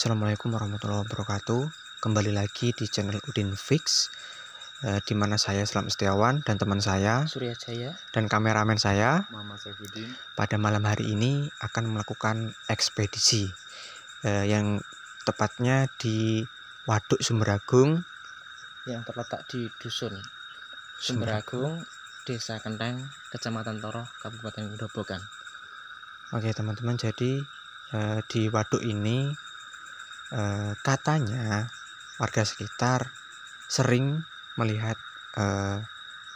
Assalamualaikum warahmatullahi wabarakatuh. Kembali lagi di channel Udin Fix, di mana saya Selamat Setiawan dan teman saya Surya Jaya dan kameramen saya Muhammad Saifuddin pada malam hari ini akan melakukan ekspedisi yang tepatnya di Waduk Sumberagung yang terletak di Dusun Sumberagung, Desa Kenteng, Kecamatan Toroh, Kabupaten Grobogan. Oke teman-teman, jadi di waduk ini katanya warga sekitar sering melihat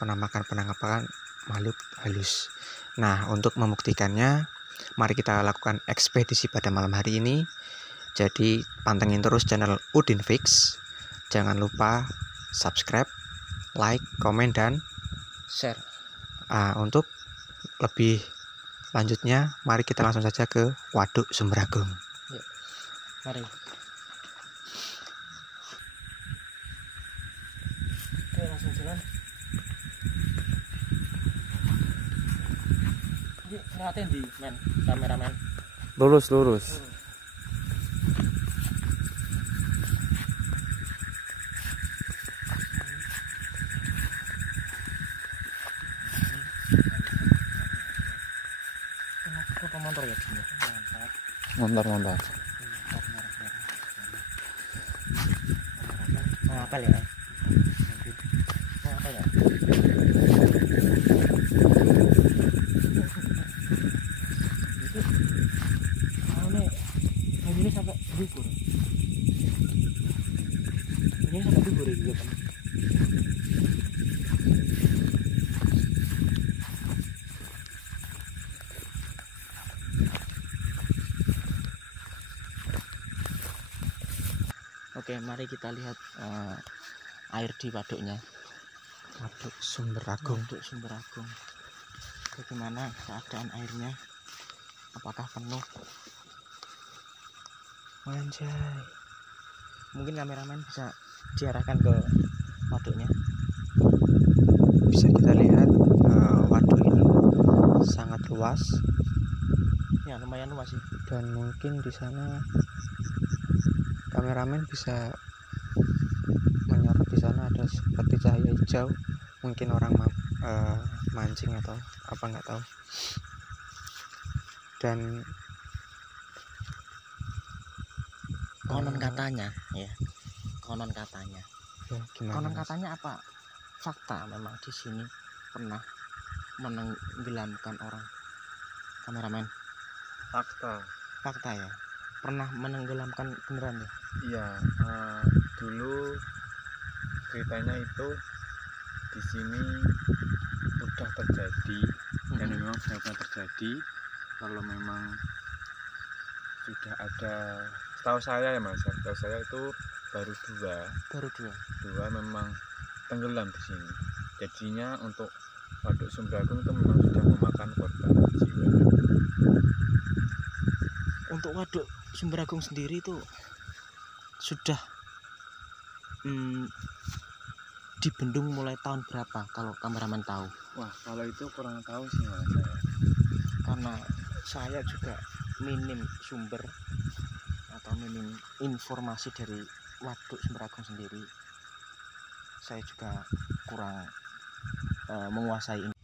penampakan makhluk halus. Nah, untuk membuktikannya, mari kita lakukan ekspedisi pada malam hari ini. Jadi pantengin terus channel Udin Fix. Jangan lupa subscribe, like, komen, dan Share. untuk lebih lanjutnya, mari kita langsung saja ke Waduk Sumberagung. Yuk, mari. Oke, langsung jalan. Ini ngeliatin di men, kameramen. lurus Kenapa motor ya? montar Mau apa ya? Mau apa ya? Ini sampai gugur. Ini sampai gugur juga kan. Oke, mari kita lihat air di waduknya. Waduk Sumberagung. Waduk Sumberagung. Bagaimana keadaan airnya? Apakah penuh? Anjay. Mungkin kameramen bisa diarahkan ke waduknya. Bisa kita lihat waduk ini sangat luas Ya, lumayan luas sih. dan mungkin di sana kameramen bisa menyorot, di sana ada seperti cahaya hijau, mungkin orang mancing atau apa nggak tahu. Dan Konon katanya, ya. Konon katanya. ya, gimana Konon Mas? katanya apa? Fakta memang di sini pernah menenggelamkan orang. Kameramen, fakta ya. Pernah menenggelamkan beneran ya? iya. Dulu ceritanya itu di sini udah terjadi dan memang benar-benar terjadi. Kalau memang sudah ada, setahu saya ya Mas, setahu saya itu baru Baru dua. memang tenggelam di sini. Jadinya untuk Waduk Sumberagung itu memang sudah memakan korban jiwa. Untuk waduk Sumberagung sendiri itu sudah dibendung mulai tahun berapa kalau kameramen tahu? Wah, kalau itu kurang tahu sih Mas. Karena saya juga minim sumber atau minim informasi dari waduk Sumberagung sendiri. Saya juga kurang menguasai ini.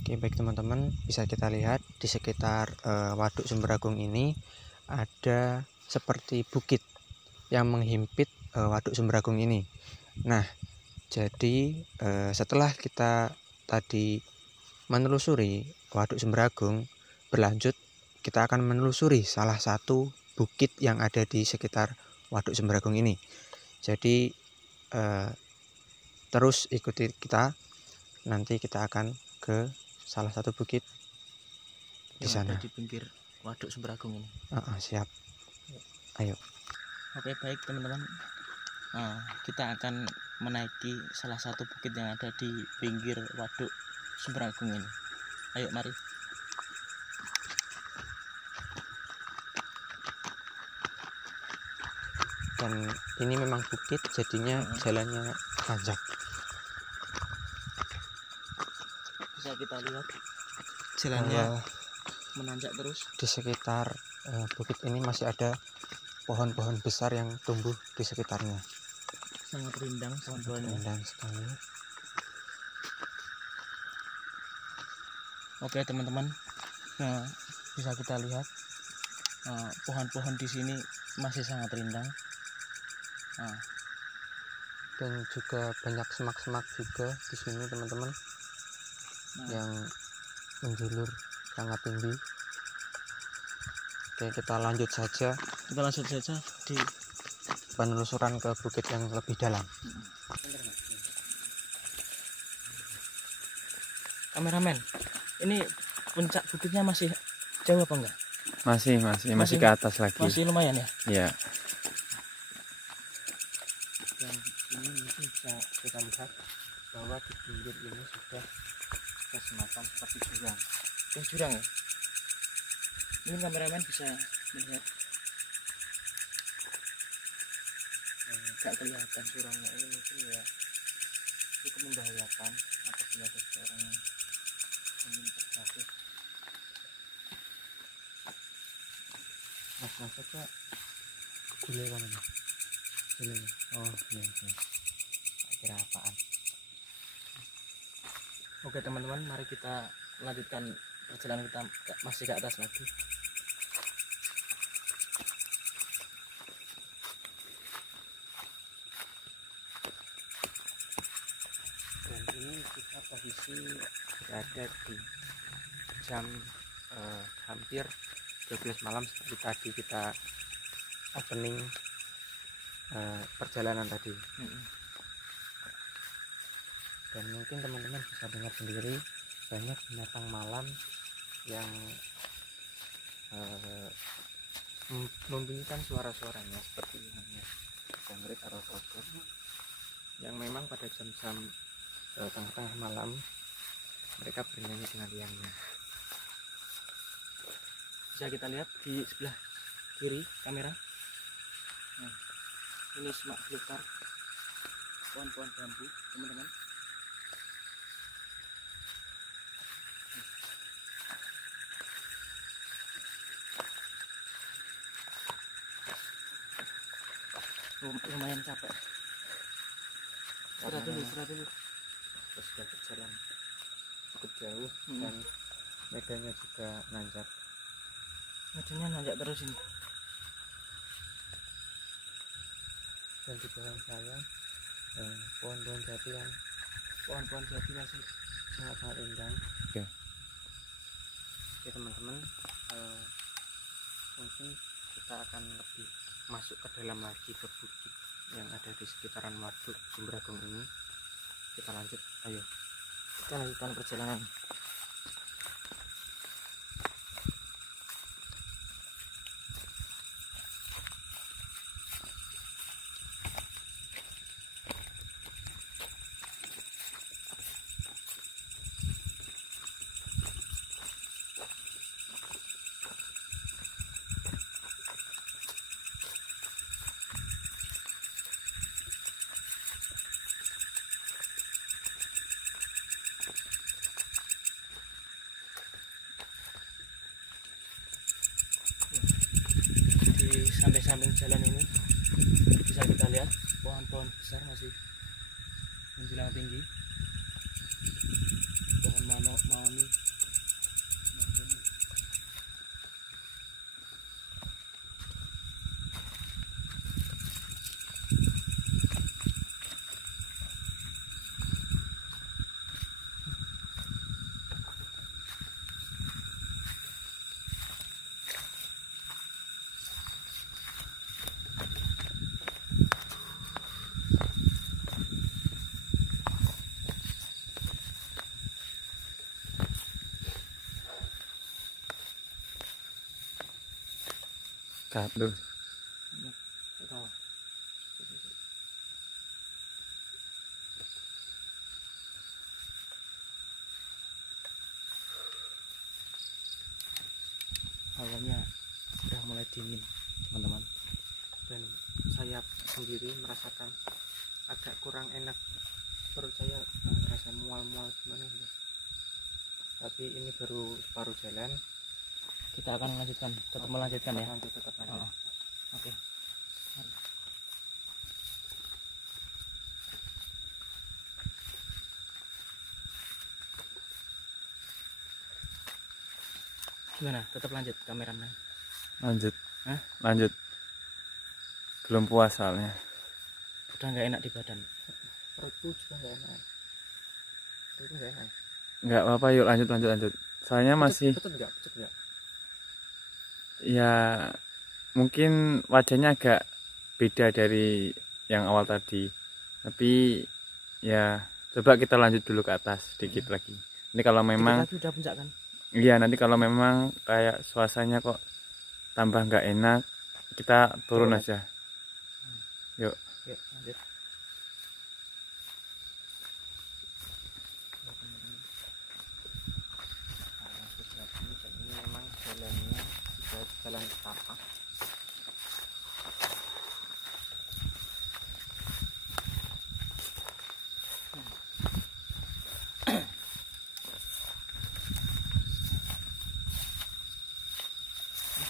Oke, baik teman-teman, bisa kita lihat di sekitar Waduk Sumberagung ini ada seperti bukit yang menghimpit Waduk Sumberagung ini. Nah, jadi setelah kita tadi menelusuri Waduk Sumberagung, berlanjut kita akan menelusuri salah satu bukit yang ada di sekitar Waduk Sumberagung ini. Jadi terus ikuti kita, nanti kita akan ke salah satu bukit di Yang sana. ada di pinggir waduk Sumberagung ini. Siap. Ayo. Oke, baik teman-teman. Kita akan menaiki salah satu bukit yang ada di pinggir waduk Sumberagung ini. Ayo, mari. Dan ini memang bukit, jadinya jalannya tanjak. Bisa kita lihat jalannya menanjak terus. Di sekitar bukit ini masih ada pohon-pohon besar yang tumbuh di sekitarnya. Sangat rindang pohon-pohonnya. Rindang sekali. Oke teman-teman, nah, bisa kita lihat pohon-pohon di sini masih sangat rindang. Nah, Dan juga banyak semak-semak juga di sini teman-teman, yang menjulur sangat tinggi. Oke, kita lanjut saja di penelusuran ke bukit yang lebih dalam. Kameramen, ini puncak bukitnya masih jauh apa enggak? Masih ke atas lagi. Masih lumayan ya. Ya. Dan ini mungkin bisa kita lihat bahwa di pinggir ini sudah semacam seperti jurang. Jurang ya. Mungkin kameramen bisa melihat. Gak kelihatan jurangnya ini, mungkin ya cukup membahayakan apabila ada seorang yang ingin terjatuh. Mas saja gule mana? Ini. Oh, iya. Kira apaan? Oke teman-teman, mari kita lanjutkan perjalanan kita masih ke atas lagi. Dan ini kita posisi berada di jam hampir 12 malam seperti tadi kita opening perjalanan tadi. Dan mungkin teman-teman bisa dengar sendiri banyak binatang malam yang membunyikan suara-suaranya seperti jangkrik atau kodok, yang memang pada jam-jam tengah-tengah malam mereka bernyanyi dengan riangnya. Bisa kita lihat di sebelah kiri kamera. Nah, ini semak belukar, pohon-pohon bambu teman-teman. Lumayan capek. Istirahat dulu. Terus sudah berjalan cukup jauh dan medannya juga nanjak. Medannya nanjak terus ini. Dan di belakang saya pohon-pohon jati masih sangat rindang. Oke. Oke teman-teman, mungkin kita akan lebih masuk ke dalam lagi ke bukit yang ada di sekitaran Waduk Sumber Agung ini. Kita lanjut, ayo Kita lanjutkan perjalanan. Di samping-samping jalan ini bisa kita lihat pohon-pohon besar masih menjulang tinggi. Pohon mahoni. Kado. Hawanya sudah mulai dingin teman-teman. dan saya sendiri merasakan agak kurang enak, perut saya rasa mual-mual gimana gitu. Tapi ini baru separuh jalan. Kita akan melanjutkan, tetap melanjutkan ya. Tetap lanjut. Oke. Gimana? Tetap lanjut kameramen. Lanjut. Hah? Lanjut. Belum puas soalnya. Udah nggak enak di badan. Perutku juga nggak enak. Perutku nggak enak. Nggak apa-apa, yuk lanjut. Soalnya masih Pucet nggak? ya mungkin wajahnya agak beda dari yang awal tadi. Tapi ya coba kita lanjut dulu ke atas sedikit lagi. Ini kalau memang Lagi udah puncak kan? iya, nanti kalau memang kayak suasananya kok tambah nggak enak, kita turun aja. Yuk. Yuk lanjut. Ini memang jalannya jalan tapak.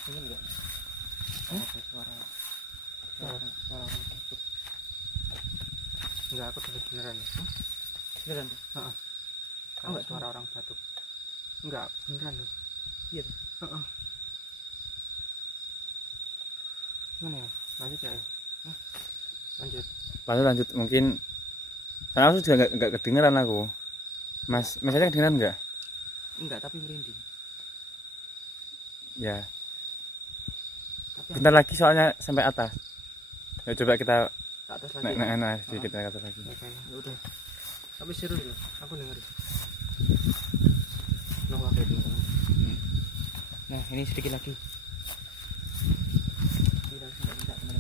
Dingin nggak? Ada suara orang batuk. Enggak, aku dengar beneran. Beneran? Heeh. Oh, enggak Suara orang batuk. Enggak, beneran loh. Iya. Heeh. Gimana ya? Lanjut ya. Lanjut. Lanjut mungkin. Karena aku juga nggak kedengeran aku. Mas aja kedengeran nggak? Enggak, tapi merinding. Ya. Tapi Bentar lagi soalnya sampai atas. Ya, coba kita ke atas lagi. naik sedikit ke atas lagi. Oke, udah. Tapi serius loh, aku dengerin. Nunggu aku teman-teman. Nah, ini sedikit lagi. Tidak, teman-teman.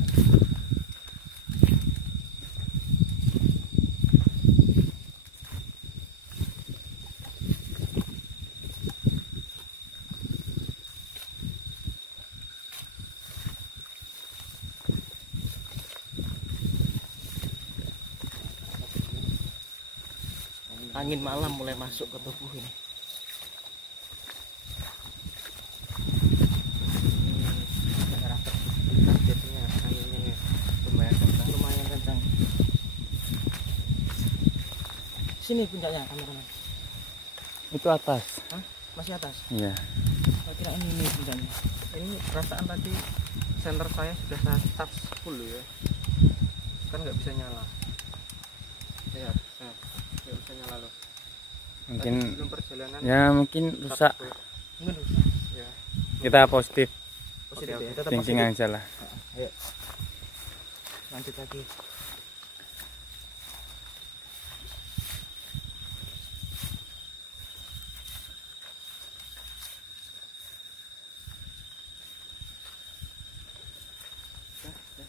Angin malam mulai masuk ke tubuh ini. Jadinya anginnya lumayan kencang. Lumayan kencang. Sini puncaknya kameramen. Itu atas. Hah? Masih atas? Iya. Saya kira ini puncaknya. Ini perasaan tadi senter saya sudah saya charge full ya. Kan nggak bisa nyala. Lihat, nah, nggak bisa nyala loh. Mungkin Tadi sebelum perjalanan ya mungkin rusak. full. Mungkin rusak. Ya. Kita positif Positif Oke, ya. oke. Tetap thinking positif. aja lah. Ayo. Lanjut lagi.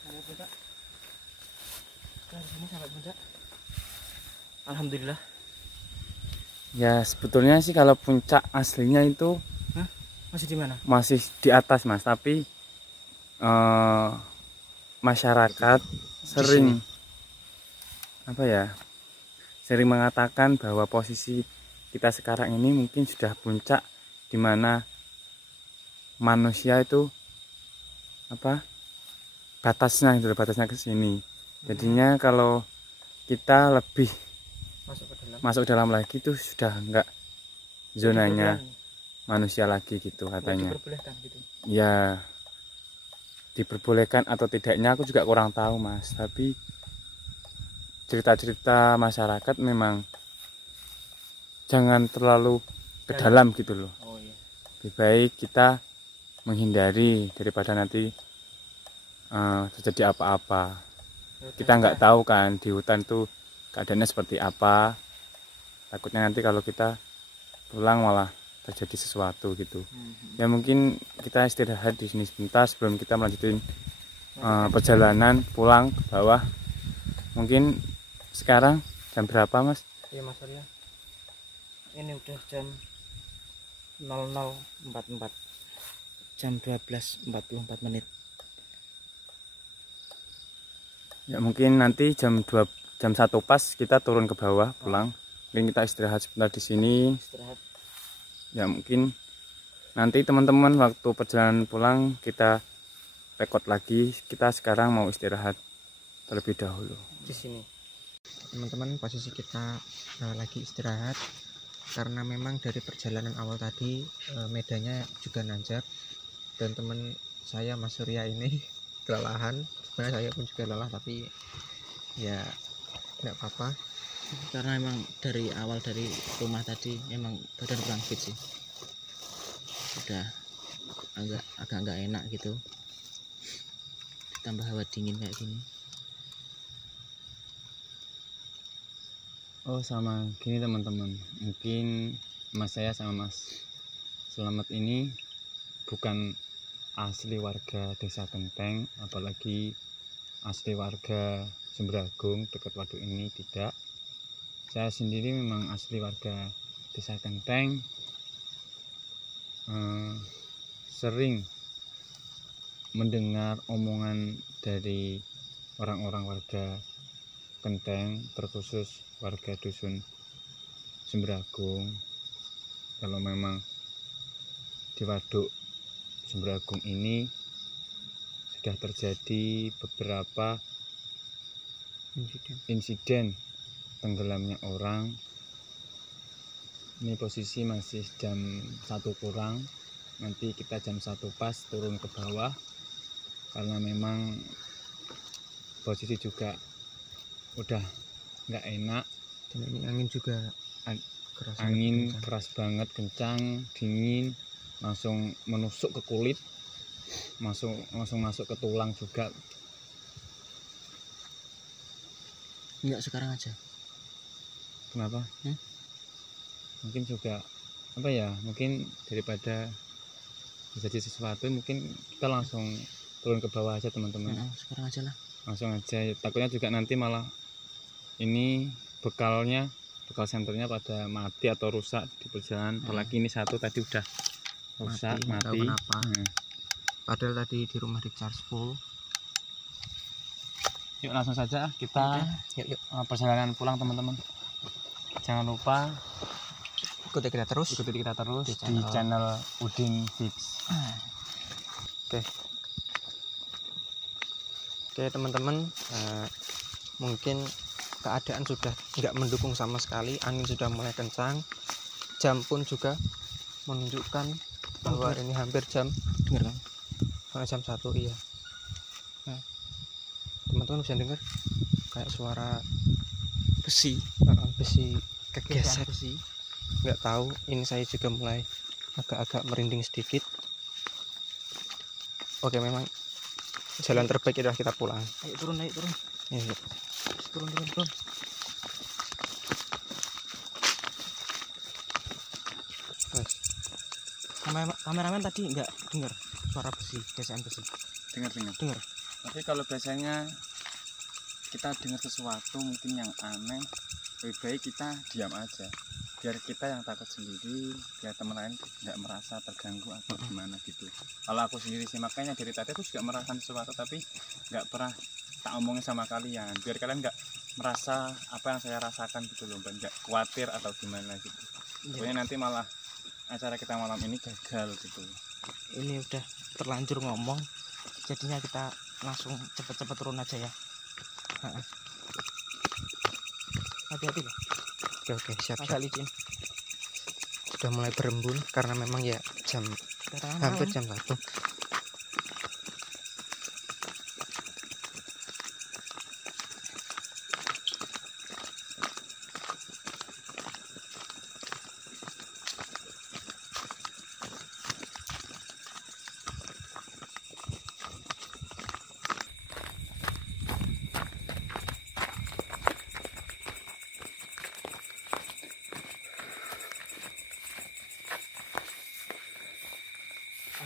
Sampai puncak. Dari sini sampai puncak. Alhamdulillah. Ya sebetulnya sih kalau puncak aslinya itu Masih di mana? masih di atas Mas, tapi masyarakat sering apa ya, sering mengatakan bahwa posisi kita sekarang ini mungkin sudah puncak, di mana manusia itu apa batasnya itu, batasnya ke sini. Jadinya kalau kita lebih masuk dalam lagi itu sudah enggak zonanya manusia lagi gitu katanya. Diperbolehkan gitu. Ya diperbolehkan atau tidaknya aku juga kurang tahu Mas, tapi cerita-cerita masyarakat memang jangan terlalu ke dalam gitu loh. Oh iya. Lebih baik kita menghindari daripada nanti terjadi apa-apa. Kita nggak tahu kan di hutan tuh keadaannya seperti apa. Takutnya nanti kalau kita pulang malah terjadi sesuatu gitu. Ya mungkin kita istirahat di sini sebentar sebelum kita melanjutkan perjalanan pulang ke bawah. Mungkin sekarang jam berapa Mas? Iya Mas Arya. Ini udah jam 00.44. Jam 12.44 menit. Ya mungkin nanti jam 1 pas kita turun ke bawah pulang. Mungkin kita istirahat sebentar di sini. Istirahat. Ya mungkin nanti teman-teman waktu perjalanan pulang kita rekod lagi. Kita sekarang mau istirahat terlebih dahulu Di sini. Teman-teman, posisi kita lagi istirahat karena memang dari perjalanan awal tadi medannya juga nanjak, dan teman saya Mas Surya ini kelelahan. Sebenarnya saya pun juga lelah, tapi ya nggak apa-apa. Karena emang dari awal dari rumah tadi emang badan kurang fit sih, udah agak nggak enak gitu, ditambah hawa dingin kayak gini. Oh sama gini teman-teman, mungkin mas saya sama mas Selamat ini bukan asli warga desa Genteng, apalagi asli warga Sumber Agung dekat waduk ini, tidak. Saya sendiri memang asli warga desa Genteng, sering mendengar omongan dari orang-orang warga Genteng, terkhusus warga dusun Sumber Agung, kalau memang di waduk Sumber Agung ini sudah terjadi beberapa insiden tenggelamnya orang. Ini posisi masih jam 1 kurang, nanti kita jam 1 pas turun ke bawah, karena memang posisi juga udah nggak enak, Dan ini angin juga keras, angin keras banget, kencang, dingin, langsung menusuk ke kulit, langsung masuk ke tulang juga. Enggak, sekarang aja. Kenapa? Mungkin juga apa ya, mungkin daripada terjadi sesuatu, mungkin kita langsung turun ke bawah aja teman-teman. Sekarang aja lah, Langsung aja, takutnya juga nanti malah ini bekal senternya pada mati atau rusak di perjalanan. Apalagi ini satu tadi udah rusak, mati. Padahal tadi di rumah di charge full. Yuk langsung saja kita Yuk. perjalanan pulang teman-teman. Jangan lupa Ikuti kita terus di channel Udin Fix. Oke teman-teman, mungkin keadaan sudah nggak mendukung sama sekali, angin sudah mulai kencang, jam pun juga menunjukkan bahwa ini hampir jam, dengar kan? jam 1. Iya, teman-teman bisa dengar kayak suara Besi kegesek. besi. Nggak tahu, ini saya juga mulai agak-agak merinding sedikit. Oke, memang jalan terbaik adalah kita pulang. Ayo turun. Iya. Turun. Kameramen tadi nggak dengar suara besi, gesekan besi? Dengar. Tapi kalau biasanya kita dengar sesuatu mungkin yang aneh, lebih baik kita diam aja, biar kita yang takut sendiri, biar teman lain nggak merasa terganggu atau gimana gitu. Kalau aku sendiri sih, makanya dari tadi aku juga merasakan sesuatu, tapi nggak pernah tak omongin sama kalian, biar kalian nggak merasa apa yang saya rasakan gitu loh, nggak khawatir atau gimana gitu. Pokoknya nanti malah acara kita malam ini gagal gitu. Ini udah terlanjur ngomong, jadinya kita langsung cepet-cepet turun aja ya. Hati-hati loh. Oke, siap. Agak licin. Sudah mulai berembun karena memang ya hampir jam 1.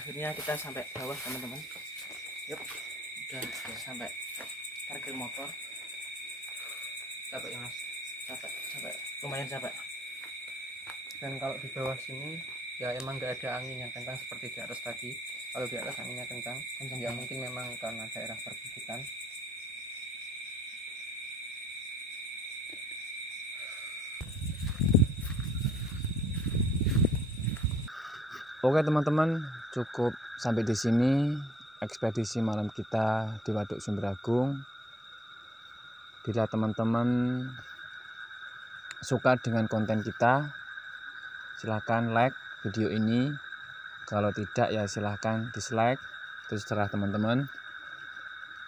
Akhirnya kita sampai bawah teman-teman. Yuk, udah sampai parkir motor. Capek ya Mas? Capek, lumayan capek. Dan kalau di bawah sini ya emang nggak ada angin yang kencang seperti di atas tadi. Kalau di atas anginnya kencang ya mungkin memang karena daerah perbukitan. Oke teman-teman, cukup sampai di sini ekspedisi malam kita di Waduk Sumber Agung. Bila teman-teman suka dengan konten kita, silahkan like video ini. Kalau tidak ya silahkan dislike, itu terserah teman-teman.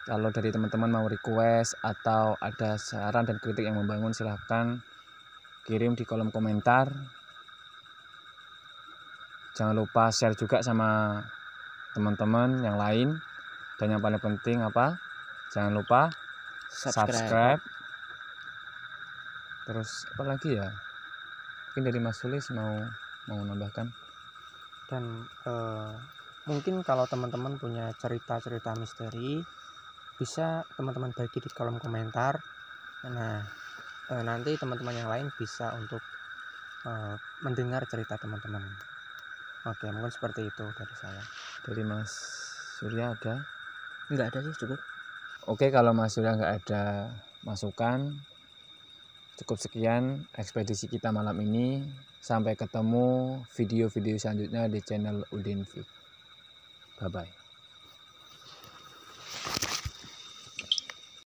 Kalau dari teman-teman mau request atau ada saran dan kritik yang membangun, silahkan kirim di kolom komentar. Jangan lupa share juga sama teman-teman yang lain. Dan yang paling penting apa? Jangan lupa subscribe. Terus apa lagi ya? Mungkin dari Mas Sulis mau menambahkan. Dan mungkin kalau teman-teman punya cerita-cerita misteri, bisa teman-teman bagi di kolom komentar. Nah, nanti teman-teman yang lain bisa untuk mendengar cerita teman-teman. Oke, mungkin seperti itu dari saya. Dari Mas Surya ada? Enggak ada sih, cukup. Oke, kalau Mas Surya nggak ada masukan, cukup sekian ekspedisi kita malam ini. Sampai ketemu video-video selanjutnya di channel Udin Fik. Bye-bye.